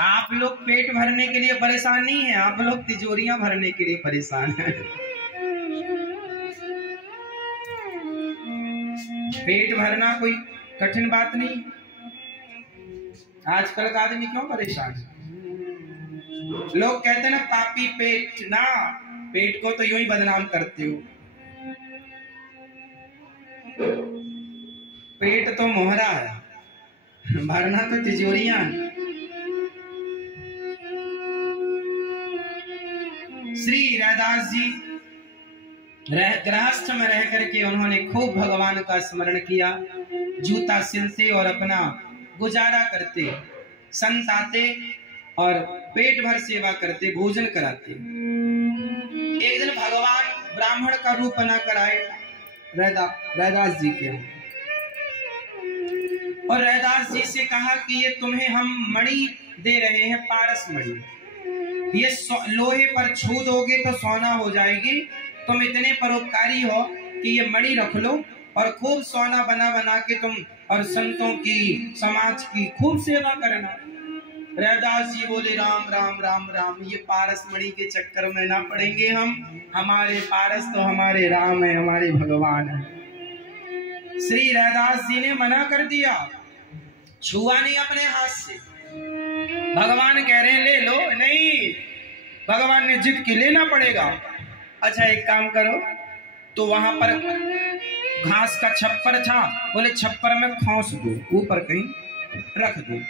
आप लोग पेट भरने के लिए परेशान नहीं है, आप लोग तिजोरियां भरने के लिए परेशान हैं। पेट भरना कोई कठिन बात नहीं। आजकल का आदमी क्यों परेशान है? लोग कहते हैं ना पापी पेट, ना पेट को तो यूं ही बदनाम करते हो। पेट तो मोहरा है, भरना तो तिजोरियां है। श्री रैदास जी गृहस्थ में रह करके उन्होंने खूब भगवान का स्मरण किया, जूता सिलते और अपना गुजारा करते, संत आते और पेट भर सेवा करते, भोजन कराते। एक दिन भगवान ब्राह्मण का रूप बना कर आए रैदास जी के, और रैदास जी से कहा कि ये तुम्हें हम मणि दे रहे हैं, पारस मणि, ये लोहे पर छू दोगे तो सोना हो जाएगी। तुम इतने परोपकारी हो कि ये मणि रख लो और खूब सोना बना बना के तुम और संतों की, समाज की खूब सेवा करना। रैदास जी बोले राम राम राम राम, ये पारस मणि के चक्कर में ना पड़ेंगे हम, हमारे पारस तो हमारे राम है, हमारे भगवान है। श्री रैदास जी ने मना कर दिया, छुआ नहीं अपने हाथ से। भगवान कह रहे हैं ले लो, नहीं, भगवान ने जिद की लेना पड़ेगा। अच्छा एक काम करो, तो वहां पर घास का छप्पर था, बोले छप्पर में खोस दो, ऊपर कहीं रख दो।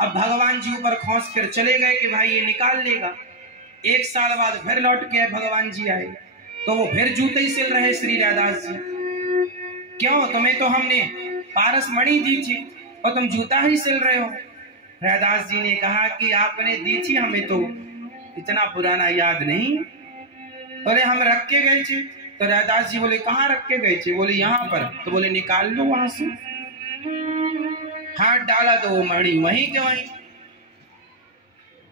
अब भगवान जी ऊपर खोस कर चले गए कि भाई ये निकाल लेगा। एक साल बाद फिर लौट के भगवान जी आए तो वो फिर जूते ही सिल रहे। श्री रैदास जी, क्यों, तुम्हें तो हमने पारस मणि दी थी और तुम जूता ही सिल रहे हो। रैदास जी ने कहा कि आपने दी थी, हमें तो इतना पुराना याद नहीं। बोले हम रख के गए थे। तो रैदास जी बोले कहाँ रख के गए थे? बोले यहाँ पर। तो बोले निकाल लो वहां से। हाथ डाला तो वो मणि वहीं के वहीं।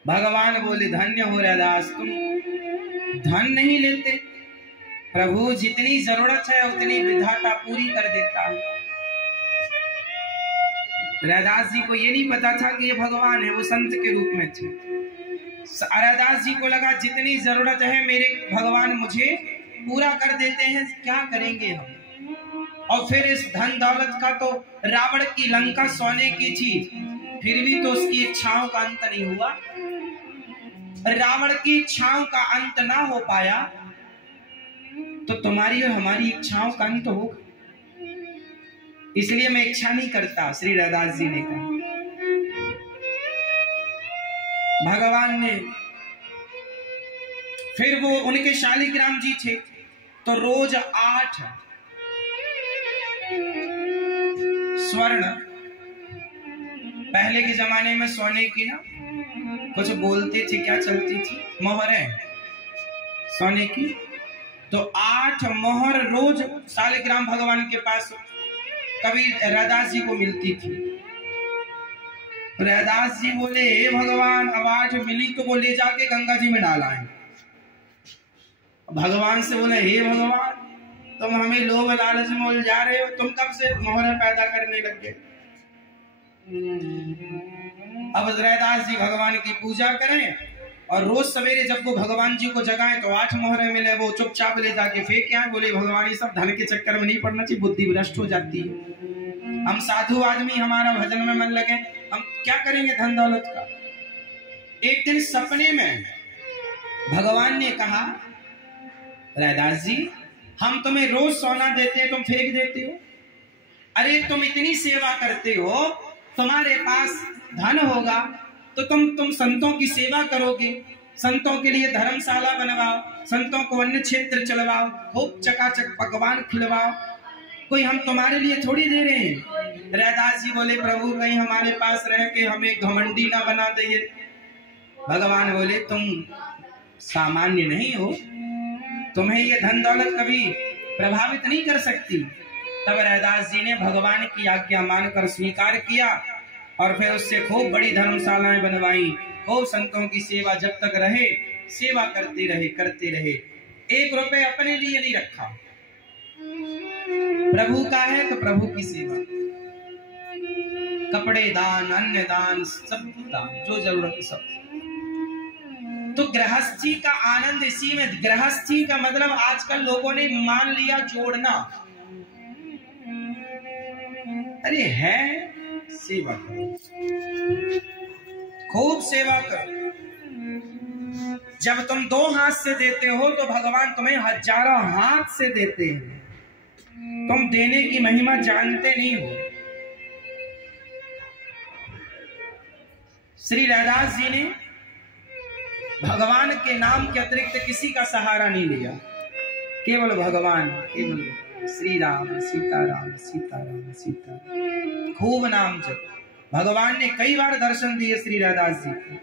भगवान बोले धन्य हो रैदास, तुम धन नहीं लेते, प्रभु जितनी जरूरत है उतनी विधाता पूरी कर देता है। रैदास जी को ये नहीं पता था कि ये भगवान है, वो संत के रूप में थे। रैदास जी को लगा जितनी जरूरत है मेरे भगवान मुझे पूरा कर देते हैं, क्या करेंगे हम। और फिर इस धन दौलत का तो रावण की लंका सोने की थी, फिर भी तो उसकी इच्छाओं का अंत नहीं हुआ। रावण की इच्छाओं का अंत ना हो पाया तो तुम्हारी और हमारी इच्छाओं का अंत होगा। इसलिए मैं इच्छा नहीं करता, श्री रैदास जी ने कहा। भगवान ने फिर वो उनके शालिग्राम जी थे तो रोज 8 स्वर्ण, पहले के जमाने में सोने की ना कुछ बोलते थे, क्या चलती थी, मोहरें सोने की, तो 8 मोहर रोज शालिग्राम भगवान के पास कभी रैदास जी को मिलती थी। रैदास जी बोले हे भगवान, अब 8 मिली तो वो ले जाके गंगा जी में डालाएं। भगवान से बोले हे भगवान, तुम हमें लोभ लालच में उलझा रहे हो, तुम कब से मोहरें पैदा करने लग गए। अब रैदास जी भगवान की पूजा करें और रोज सवेरे जब वो भगवान जी को जगाएं तो 8 मोहरें मिले, वो चुपचाप ले जाके फेंक आए। बोले भगवान ये सब धन के चक्कर में नहीं पड़ना चाहिए, बुद्धि भ्रष्ट हो जाती है। हम साधु आदमी, हमारा भजन में मन लगे, हम क्या करेंगे धन दौलत का। एक दिन सपने में भगवान ने कहा रैदास जी, हम तुम्हें रोज सोना देते हैं, तुम फेंक देते हो। अरे तुम इतनी सेवा करते हो, तुम्हारे पास धन होगा तो तुम संतों की सेवा करोगे, संतों के लिए धर्मशाला बनवाओ, संतों को अन्य क्षेत्र चलवाओ, खूब चकाचक पकवान खिलवाओ, कोई हम तुम्हारे लिए थोड़ी दे रहे हैं। रैदास जी बोले प्रभु कहीं हमारे पास रह के हमें घमंडी ना बना दे। भगवान बोले तुम सामान्य नहीं हो, तुम्हें ये धन दौलत कभी प्रभावित नहीं कर सकती। तब रैदास जी ने भगवान की आज्ञा मानकर स्वीकार किया और फिर उससे खूब बड़ी धर्मशालाएं बनवाई, खूब संतों की सेवा जब तक रहे सेवा करते रहे। 1 रुपए अपने लिए नहीं रखा, प्रभु का है तो प्रभु की सेवा। कपड़े दान, अन्न दान, सब दान, जो जरूरत है सब। तो गृहस्थी का आनंद इसी में। गृहस्थी का मतलब आजकल लोगों ने मान लिया जोड़ना। अरे है, सेवा करो, खूब सेवा करो। जब तुम 2 हाथ से देते हो तो भगवान तुम्हें हजारों हाथ से देते हैं। तुम देने की महिमा जानते नहीं हो। श्री रैदास जी ने भगवान के नाम के अतिरिक्त किसी का सहारा नहीं लिया। केवल भगवान, केवल श्री राम, सीताराम, सीताराम, सीताराम, खूब नाम जप। भगवान ने कई बार दर्शन दिए श्री रैदास जी को,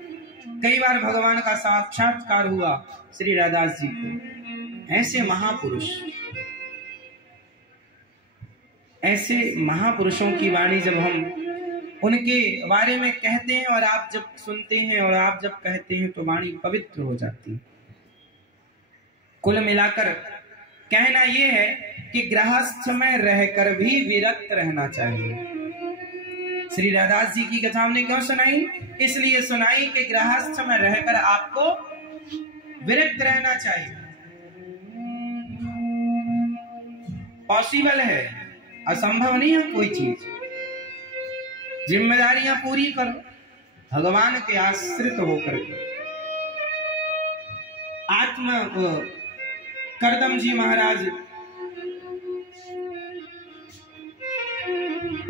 कई बार भगवान का साक्षात्कार हुआ श्री रैदास जी को। ऐसे महापुरुष, ऐसे महापुरुषों की वाणी जब हम उनके बारे में कहते हैं और आप जब सुनते हैं और आप जब कहते हैं तो वाणी पवित्र हो जाती है। कुल मिलाकर कहना यह है कि गृहस्थ में रहकर भी विरक्त रहना चाहिए। श्री रैदास जी की कथा हमने क्यों सुनाई? इसलिए सुनाई कि गृहस्थ में रहकर आपको विरक्त रहना चाहिए। पॉसिबल है, असंभव नहीं है कोई चीज। जिम्मेदारियां पूरी करो, भगवान के आश्रित होकर के। करदम जी महाराज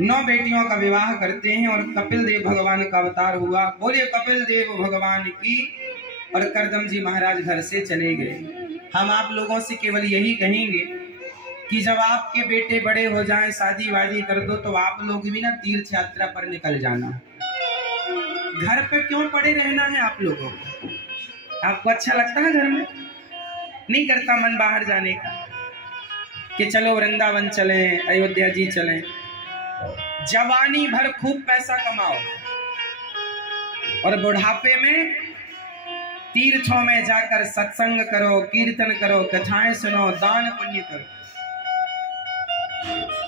9 बेटियों का विवाह करते हैं और कपिल देव भगवान का अवतार हुआ। बोले कपिल देव भगवान की। और करदम जी महाराज घर से चले गए। हम आप लोगों से केवल यही कहेंगे कि जब आपके बेटे बड़े हो जाएं, शादी वादी कर दो, तो आप लोग भी ना तीर्थ यात्रा पर निकल जाना। घर पे क्यों पड़े रहना है आप लोगों को? आपको अच्छा लगता है घर में? नहीं करता मन बाहर जाने का कि चलो वृंदावन चलें, अयोध्या जी चलें। जवानी भर खूब पैसा कमाओ और बुढ़ापे में तीर्थों में जाकर सत्संग करो, कीर्तन करो, कथाएं सुनो, दान पुण्य करो।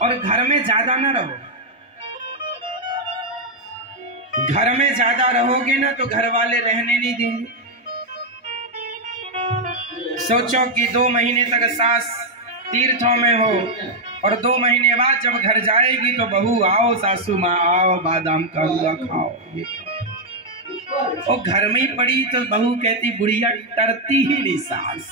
और घर में ज्यादा ना रहो। घर में ज्यादा रहोगे ना तो घर वाले रहने नहीं देंगे। सोचो कि 2 महीने तक सास तीर्थों में हो और 2 महीने बाद जब घर जाएगी तो बहू आओ सासू माँ आओ, बादाम का हलवा खाओ, ये खाओ। और घर में ही पड़ी तो बहू कहती बुढ़िया टरती ही नहीं सास।